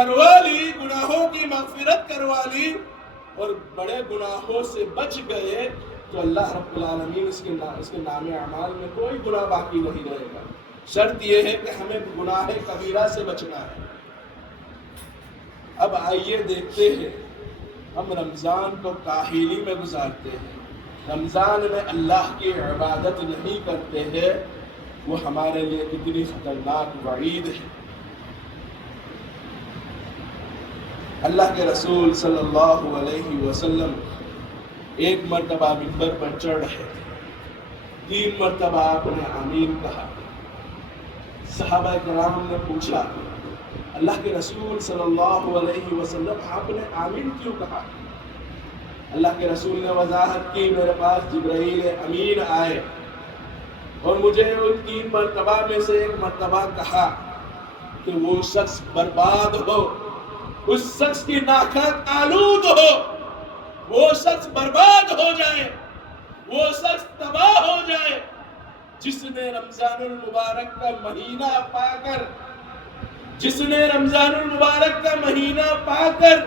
کروا لی، گناہوں کی مغفرت کروا لی اور بڑے گناہوں سے بچ گئے تو اللہ رب العالمین اس کے نام اعمال میں کوئی گناہ باقی نہیں رہے گا۔ شرط یہ ہے کہ ہمیں گناہ کبیرہ سے بچنا ہے۔ اب آئیے دیکھتے ہیں، ہم رمضان کو کاہلی میں گزارتے ہیں، رمضان میں اللہ کی عبادت نہیں کرتے ہیں، وہ ہمارے لیے کتنی خطرناک وعید ہے۔ اللہ کے رسول صلی اللہ علیہ وسلم ایک مرتبہ منبر پر چڑھ رہے تھے، 3 مرتبہ آپ نے آمین کہا۔ صحابہ کرام نے پوچھا، اللہ کے رسول صلی اللہ علیہ وسلم آپ نے آمین کیوں کہا؟ اللہ کے رسول نے وضاحت کی، میرے پاس جبرائیل امین آئے اور مجھے ان 3 مرتبہ میں سے ایک مرتبہ کہا کہ وہ شخص برباد ہو، اس شخص کی ناکات آلود ہو، وہ شخص برباد ہو جائے، وہ شخص تباہ ہو جائے جس نے رمضان المبارک کا مہینہ پا کر، جس نے رمضان المبارک کا مہینہ پا کر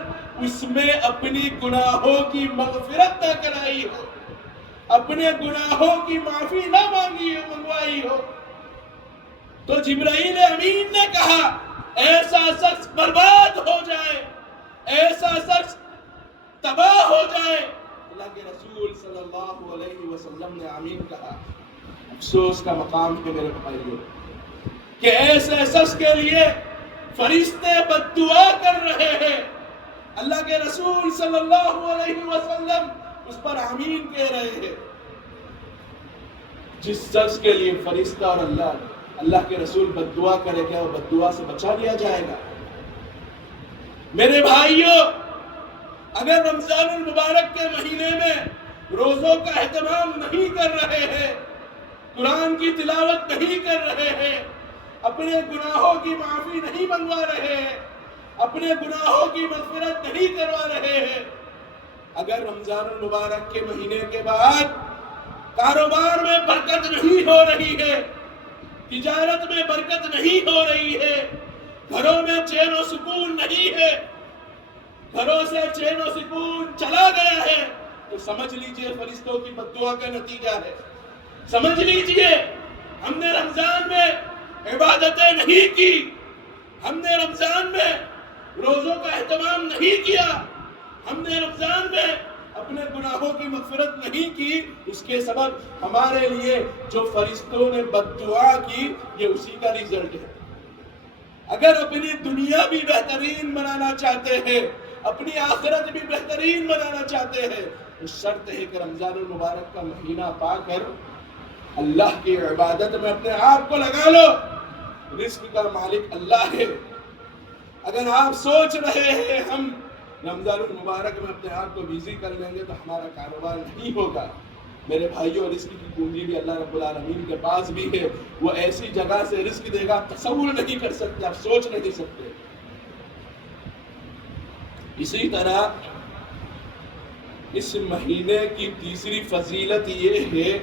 اس میں اپنی گناہوں کی مغفرت نہ کرائی ہو، اپنے گناہوں کی معافی نہ منگوائی ہو۔ تو جبرائیل امین نے کہا ایسا شخص برباد ہو جائے، ایسا شخص تباہ ہو جائے۔ اللہ کے رسول صلی اللہ علیہ وسلم نے آمین کہا۔ افسوس کا مقام ہے میرے بھائیوں کہ ایسے شخص کے لیے فرشتے بد دعا کر رہے ہیں، اللہ کے رسول صلی اللہ علیہ وسلم اس پر آمین کہہ رہے ہیں۔ جس شخص کے لیے فرشتہ اور اللہ کے رسول بد دعا کرے، کیا وہ بد دعا سے بچا لیا جائے گا؟ میرے بھائیوں، اگر رمضان المبارک کے مہینے میں روزوں کا اہتمام نہیں کر رہے ہیں، قرآن کی تلاوت نہیں کر رہے ہیں، اپنے گناہوں کی معافی نہیں منگوا رہے ہیں، اپنے گناہوں کی مغفرت نہیں کروا رہے ہیں، اگر رمضان المبارک کے مہینے کے بعد کاروبار میں برکت نہیں ہو رہی ہے، تجارت میں برکت نہیں ہو رہی ہے، گھروں میں چین و سکون نہیں ہے، گھروں سے چین و سکون چلا گیا ہے، تو سمجھ لیجئے فرشتوں کی بد دعا کا نتیجہ ہے۔ سمجھ لیجئے ہم نے رمضان میں عبادتیں نہیں کی، ہم نے رمضان میں روزوں کا اہتمام نہیں کیا، ہم نے رمضان میں اپنے گناہوں کی مغفرت نہیں کی، اس کے سبب ہمارے لیے جو فرشتوں نے بد دعا کی یہ اسی کا رزلٹ ہے۔ اگر اپنی دنیا بھی بہترین بنانا چاہتے ہیں، اپنی آخرت بھی بہترین بنانا چاہتے ہیں، تو شرط ہے کہ رمضان المبارک کا مہینہ پا کر اللہ کی عبادت میں اپنے آپ کو لگا لو۔ رزق کا مالک اللہ ہے۔ اگر آپ سوچ رہے ہیں ہم رمضان المبارک میں اپنے آپ کو بیزی کر لیں گے تو ہمارا کاروبار نہیں ہوگا، میرے بھائیوں رزق کی کنجی بھی اللہ رب العالمین کے پاس بھی ہے، وہ ایسی جگہ سے رزق دے گا آپ تصور نہیں کر سکتے، آپ سوچ نہیں سکتے۔ اسی طرح اس مہینے کی تیسری فضیلت یہ ہے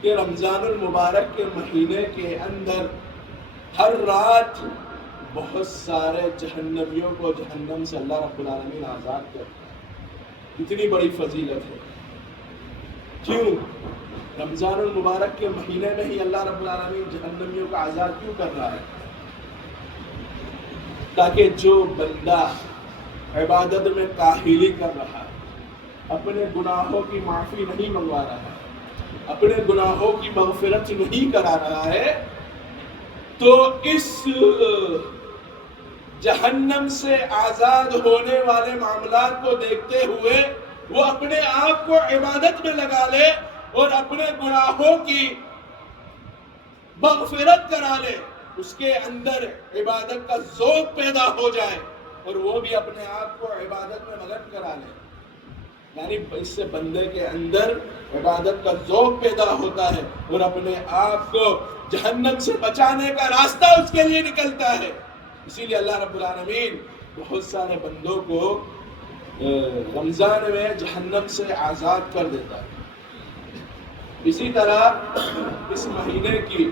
کہ رمضان المبارک کے مہینے کے اندر ہر رات بہت سارے جہنمیوں کو جہنم سے اللہ رب العالمین آزاد کرتا ہے۔ اتنی بڑی فضیلت ہے۔ کیوں؟ رمضان المبارک کے مہینے میں ہی اللہ رب العالمین جہنمیوں کا آزاد کیوں کر رہا ہے؟ تاکہ جو بندہ عبادت میں کاہلی کر رہا ہے، اپنے گناہوں کی معافی نہیں منگوا رہا ہے، اپنے گناہوں کی مغفرت نہیں کرا رہا ہے، تو اس جہنم سے آزاد ہونے والے معاملات کو دیکھتے ہوئے وہ اپنے آپ کو عبادت میں لگا لے اور اپنے گناہوں کی مغفرت کرا لے، اس کے اندر عبادت کا ذوق پیدا ہو جائے اور وہ بھی اپنے آپ کو عبادت میں مگن کرا لے۔ یعنی اس سے بندے کے اندر عبادت کا ذوق پیدا ہوتا ہے اور اپنے آپ کو جہنم سے بچانے کا راستہ اس کے لیے نکلتا ہے۔ اسی لیے اللہ رب العالمین بہت سارے بندوں کو رمضان میں جہنم سے آزاد کر دیتا ہے۔ اسی طرح اس مہینے کی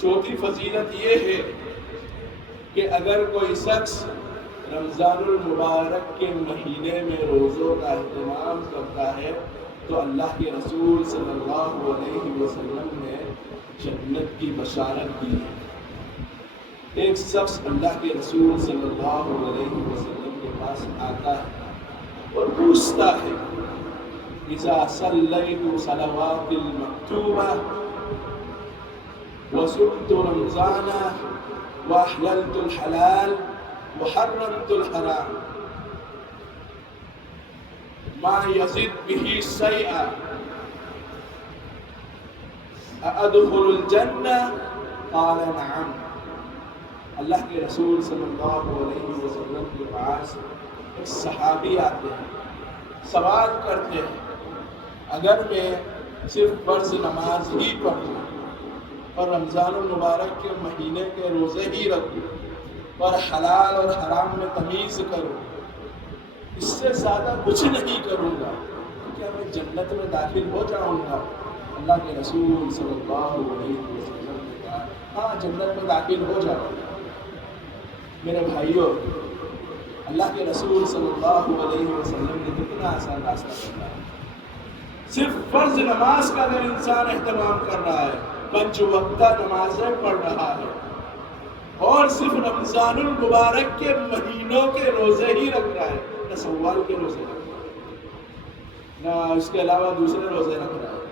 چوتھی فضیلت یہ ہے کہ اگر کوئی شخص رمضان المبارک کے مہینے میں روزوں کا اہتمام کرتا ہے تو اللہ کے رسول صلی اللہ علیہ وسلم نے جنت کی بشارت دی ہے۔ ایک شخص اللہ کے رسول صلی اللہ علیہ وسلم کے پاس آتا ہے اور پوچھتا ہے اذا صلیت صلوات المکتوبہ وصمت رمضان واحللت الحلال وحرمت الحرام ما يزد به شيئا أدخل الجنة؟ قال نعم۔ اللہ کے رسول صلی اللہ علیہ وسلم کے پاس ایک صحابی آتے ہیں، سوال کرتے ہیں اگر میں صرف فرض نماز ہی پڑھوں اور رمضان المبارک کے مہینے کے روزے ہی رکھوں اور حلال اور حرام میں تمیز کروں، اس سے زیادہ کچھ نہیں کروں گا، کیا میں جنت میں داخل ہو جاؤں گا؟ اللہ کے رسول صلی اللہ علیہ وسلم نے کہا ہاں جنت میں داخل ہو جاؤ گا۔ میرے بھائیوں، اللہ کے رسول صلی اللہ علیہ وسلم نے کتنا آسان راستہ بتایا۔ صرف فرض نماز کا اگر انسان اہتمام کر رہا ہے، پنج وقتہ نمازیں پڑھ رہا ہے اور صرف رمضان المبارک کے مہینوں کے روزے ہی رکھ رہا ہے، نہ سوال کے روزے رکھ رہا ہے نہ اس کے علاوہ دوسرے روزے رکھ رہا ہے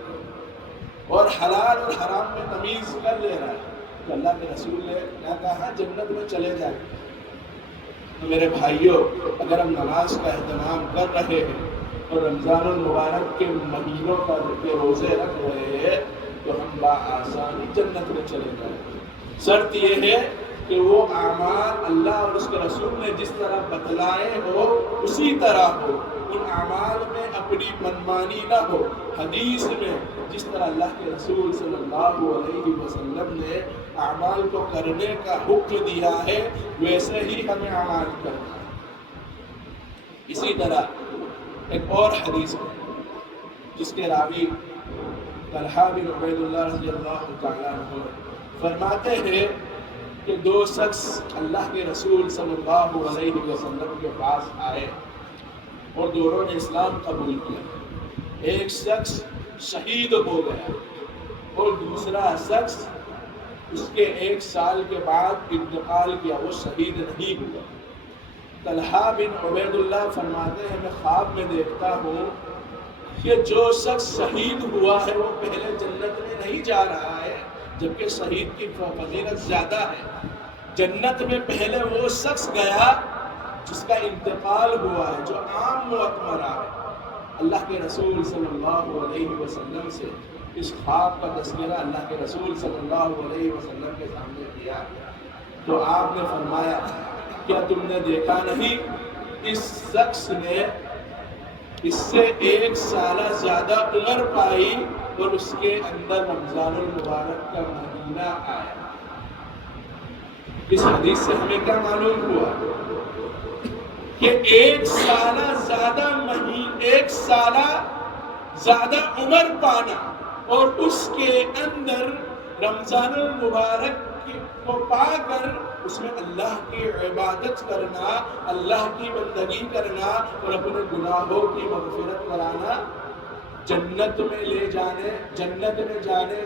اور حلال اور حرام میں تمیز کر لے رہا ہے، تو اللہ کے رسول نے کہا جنت میں چلے جائیں۔ تو میرے بھائیوں، اگر ہم نماز کا اہتمام کر رہے ہیں اور رمضان المبارک کے مہینوں کے روزے رکھ رہے ہیں تو ہم بآسانی جنت میں چلے جائیں۔ شرط یہ ہے کہ وہ اعمال اللہ اور اس کے رسول نے جس طرح بتلائے ہو اسی طرح ہو، ان اعمال میں اپنی منمانی نہ ہو۔ حدیث میں جس طرح اللہ کے رسول صلی اللہ علیہ وسلم نے اعمال کو کرنے کا حکم دیا ہے ویسے ہی ہمیں اعمال کرنا ہے۔ اسی طرح ایک اور حدیث ہے جس کے راوی طلحہ بن عبید اللہ رضی اللہ تعالیٰ عنہ فرماتے ہیں کہ دو شخص اللہ کے رسول صلی اللہ علیہ وسلم کے پاس آئے اور دونوں نے اسلام قبول کیا۔ ایک شخص شہید ہو گیا اور دوسرا شخص اس کے 1 سال کے بعد انتقال کیا، وہ شہید نہیں ہوا۔ طلحہ بن عبید اللہ فرماتے ہیں میں خواب میں دیکھتا ہوں کہ جو شخص شہید ہوا ہے وہ پہلے جنت میں نہیں جا رہا ہے، جبکہ شہید کی فضیلت زیادہ ہے۔ جنت میں پہلے وہ شخص گیا جس کا انتقال ہوا ہے، جو عام موت مرا ہے۔ اللہ کے رسول صلی اللہ علیہ وسلم سے اس خواب کا تذکرہ اللہ کے رسول صلی اللہ علیہ وسلم کے سامنے کیا تو آپ نے فرمایا کیا تم نے دیکھا نہیں اس شخص نے اس سے 1 سال زیادہ عمر پائی اور اس کے اندر رمضان المبارک کا مہینہ آیا۔ اس حدیث سے ہمیں کیا معلوم ہوا کہ 1 سال زیادہ عمر پانا اور اس کے اندر رمضان المبارک کو پا کر اس میں اللہ کی عبادت کرنا، اللہ کی بندگی کرنا اور اپنے گناہوں کی مغفرت کرانا جنت میں جانے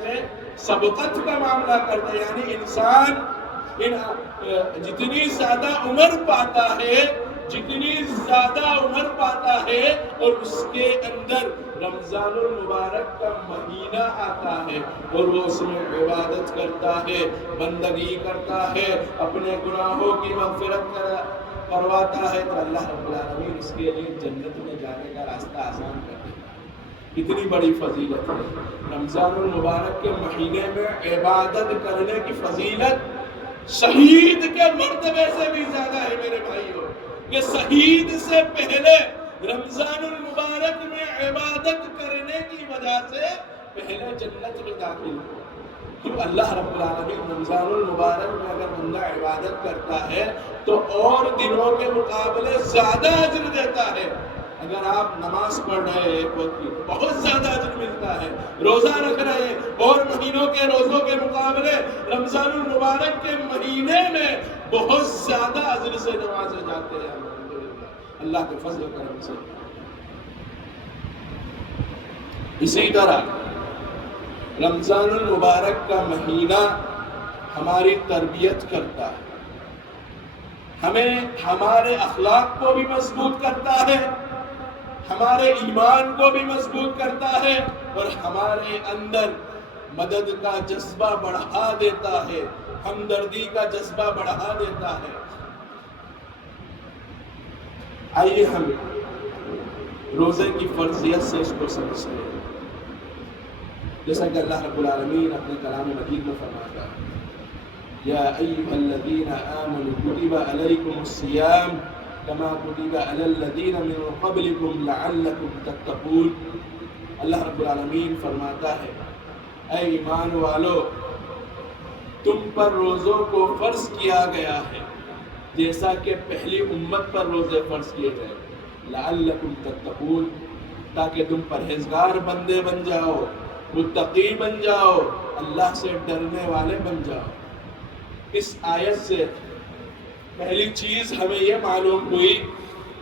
میں سبقت کا معاملہ کرتا ہے۔ یعنی انسان جتنی زیادہ عمر پاتا ہے اور اس کے اندر رمضان المبارک کا مہینہ آتا ہے اور وہ اس میں عبادت کرتا ہے، بندگی کرتا ہے، اپنے گناہوں کی مغفرت کرواتا ہے تو اللہ رب العالمین اس کے لیے جنت میں جانے کا راستہ آسان کر دیتا ہے۔ کتنی بڑی فضیلت ہے رمضان المبارک کے مہینے میں عبادت کرنے کی فضیلت شہید کے مرتبے سے بھی زیادہ ہے میرے بھائیوں، کہ شہید سے پہلے رمضان المبارک میں عبادت کرنے کی وجہ سے پہلے جنت میں داخل ہو۔ کیوں اللہ رب العالمین رمضان المبارک میں اگر بندہ عبادت کرتا ہے تو اور دنوں کے مقابلے زیادہ اجر دیتا ہے۔ اگر آپ نماز پڑھ رہے ہیں ایک وقت کی بہت زیادہ اجر ملتا ہے، روزہ رکھ رہے ہیں اور مہینوں کے روزوں کے مقابلے رمضان المبارک کے مہینے میں بہت زیادہ اجر سے نوازے جاتے ہیں الحمدللہ اللہ کے فضل و کرم سے۔ اسی طرح رمضان المبارک کا مہینہ ہماری تربیت کرتا ہے، ہمیں ہمارے اخلاق کو بھی مضبوط کرتا ہے، ہمارے ایمان کو بھی مضبوط کرتا ہے، اور ہمارے اندر مدد کا جذبہ بڑھا دیتا ہے، ہمدردی کا جذبہ بڑھا دیتا ہے۔ آئیے ہم روزے کی فرضیت سے اس کو سمجھتے ہیں، جیسا کہ اللہ رب العالمین اپنے کلام مجید میں فرماتا ہے، یا ایھا الذین آمنوا کتب علیکم الصیام کما کتب علی الذین من قبلکم لعلکم تتقون۔ اللہ رب العالمین فرماتا ہے، اے ایمان والو، تم پر روزوں کو فرض کیا گیا ہے جیسا کہ پہلی امت پر روزے فرض کیے گئے، لعلکم تتقون، تاکہ تم پرہیزگار بندے بن جاؤ، متقی بن جاؤ، اللہ سے ڈرنے والے بن جاؤ۔ اس آیت سے پہلی چیز ہمیں یہ معلوم ہوئی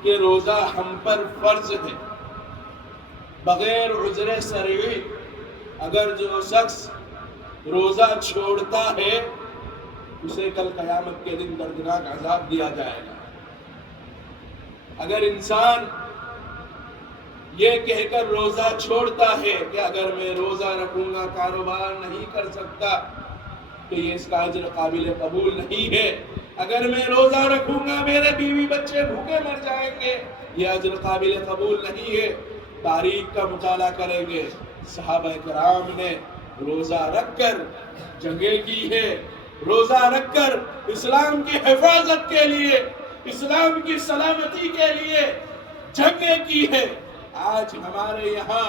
کہ روزہ ہم پر فرض ہے، بغیر عذر شرعی اگر جو شخص روزہ چھوڑتا ہے اسے کل قیامت کے دن دردناک عذاب دیا جائے گا۔ اگر انسان یہ کہہ کر روزہ چھوڑتا ہے کہ اگر میں روزہ رکھوں گا کاروبار نہیں کر سکتا تو یہ اس کا اجر قابل قبول نہیں ہے، اگر میں روزہ رکھوں گا میرے بیوی بچے بھوکے مر جائیں گے، یہ اجر قابل قبول نہیں ہے۔ تاریخ کا مطالعہ کریں گے، صحابہ کرام نے روزہ رکھ کر جنگیں کی ہے، روزہ رکھ کر اسلام کی حفاظت کے لیے، اسلام کی سلامتی کے لیے جنگیں کی ہے۔ آج ہمارے یہاں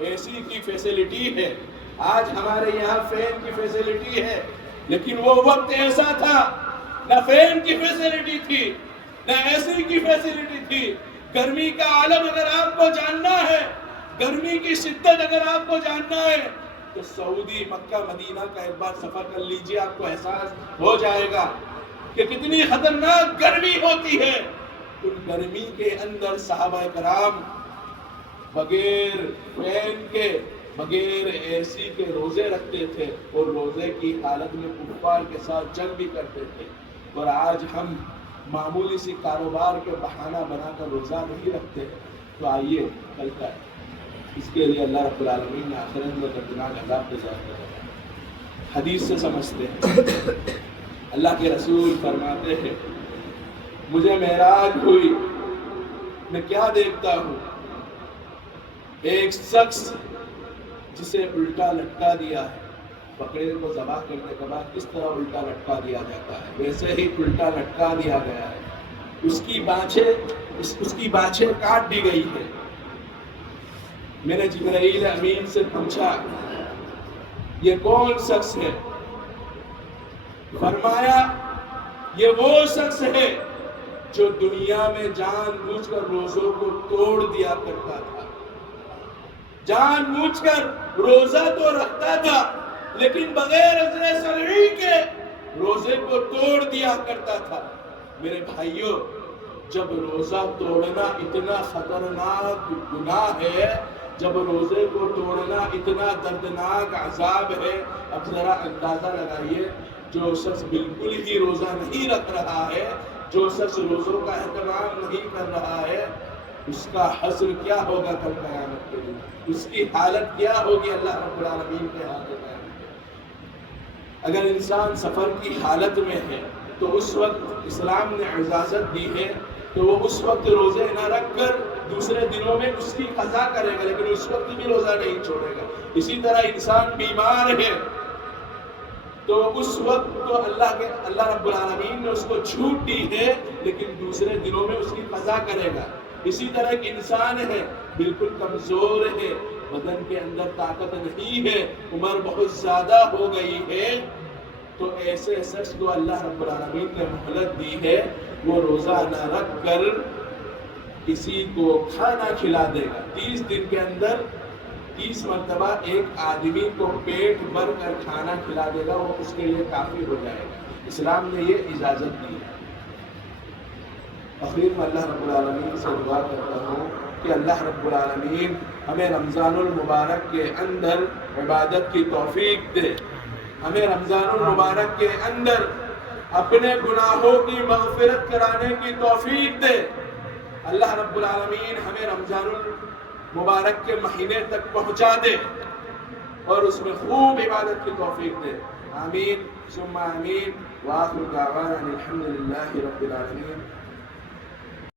اے سی کی فیسلٹی ہے، آج ہمارے یہاں فین کی فیسلٹی ہے، لیکن وہ وقت ایسا تھا نہ فین کی فیسلٹی تھی نہ اے سی کی فیسلٹی تھی۔ گرمی کا عالم اگر آپ کو جاننا ہے، گرمی کی شدت اگر آپ کو جاننا ہے تو سعودی مکہ مدینہ کا ایک بار سفر کر لیجئے، آپ کو احساس ہو جائے گا کہ کتنی خطرناک گرمی ہوتی ہے۔ ان گرمی کے اندر صحابہ کرام بغیر فین کے، بغیر اے سی کے روزے رکھتے تھے، اور روزے کی حالت میں کفار کے ساتھ جنگ بھی کرتے تھے۔ اور آج ہم معمولی سی کاروبار کے بہانہ بنا کر روزہ نہیں رکھتے، تو آئیے کل کا اس کے لیے اللہ رب العالمین نے آخرت میں دردناک عذاب کے ساتھ کیا۔ حدیث سے سمجھتے ہیں، اللہ کے رسول فرماتے ہیں، مجھے معراج ہوئی، میں کیا دیکھتا ہوں، ایک شخص جسے الٹا لٹکا دیا ہے، بکرے کو ذبح کرنے کے بعد کس طرح الٹا لٹکا دیا جاتا ہے ویسے ہی الٹا لٹکا دیا گیا ہے، اس کی باچھیں کاٹ دی گئی ہے۔ میں نے جبرائیل امین سے پوچھا یہ کون شخص ہے؟ فرمایا یہ وہ شخص ہے جو دنیا میں جان بوجھ کر روزوں کو توڑ دیا کرتا تھا، جان بوجھ کر روزہ تو رکھتا تھا لیکن بغیر عذر شرعی کے روزے کو توڑ دیا کرتا تھا۔ میرے بھائیوں، جب روزہ توڑنا اتنا خطرناک گناہ ہے، جب روزے کو توڑنا اتنا دردناک عذاب ہے، اب ذرا اندازہ لگائیے جو شخص بالکل ہی روزہ نہیں رکھ رہا ہے، جو شخص روزوں کا اہتمام نہیں کر رہا ہے، اس کا حشر کیا ہوگا کل قیامت کے دن، اس کی حالت کیا ہوگی اللہ رب العالمین کے ہاتھ میں۔ اگر انسان سفر کی حالت میں ہے تو اس وقت اسلام نے اجازت دی ہے تو وہ اس وقت روزے نہ رکھ کر دوسرے دنوں میں اس کی قضا کرے گا، لیکن اس وقت بھی روزہ نہیں چھوڑے گا۔ اسی طرح انسان بیمار ہے تو اس وقت تو اللہ رب العالمین نے اس کو چھوٹ دی ہے، لیکن دوسرے دنوں میں اس کی قضا کرے گا۔ اسی طرح ایک انسان ہے بالکل کمزور ہے، بدن کے اندر طاقت نہیں ہے، عمر بہت زیادہ ہو گئی ہے، تو ایسے شخص کو اللہ رب العالمین نے مہلت دی ہے، وہ روزہ نہ رکھ کر کسی کو کھانا کھلا دے گا۔ 30 دن کے اندر 30 مرتبہ ایک آدمی کو پیٹ بھر کر کھانا کھلا دے گا، وہ اس کے لیے کافی ہو جائے گا۔ اسلام نے یہ اجازت دی ہے۔ آخر میں اللہ رب العالمین سے دعا کرتا ہوں کہ اللہ رب العالمین ہمیں رمضان المبارک کے اندر عبادت کی توفیق دے، ہمیں رمضان المبارک کے اندر اپنے گناہوں کی مغفرت کرانے کی توفیق دے۔ اللہ رب العالمین ہمیں رمضان المبارک کے مہینے تک پہنچا دے اور اس میں خوب عبادت کی توفیق دے۔ آمین ثم آمین، وآخر دعوانا الحمد للہ رب العالمین۔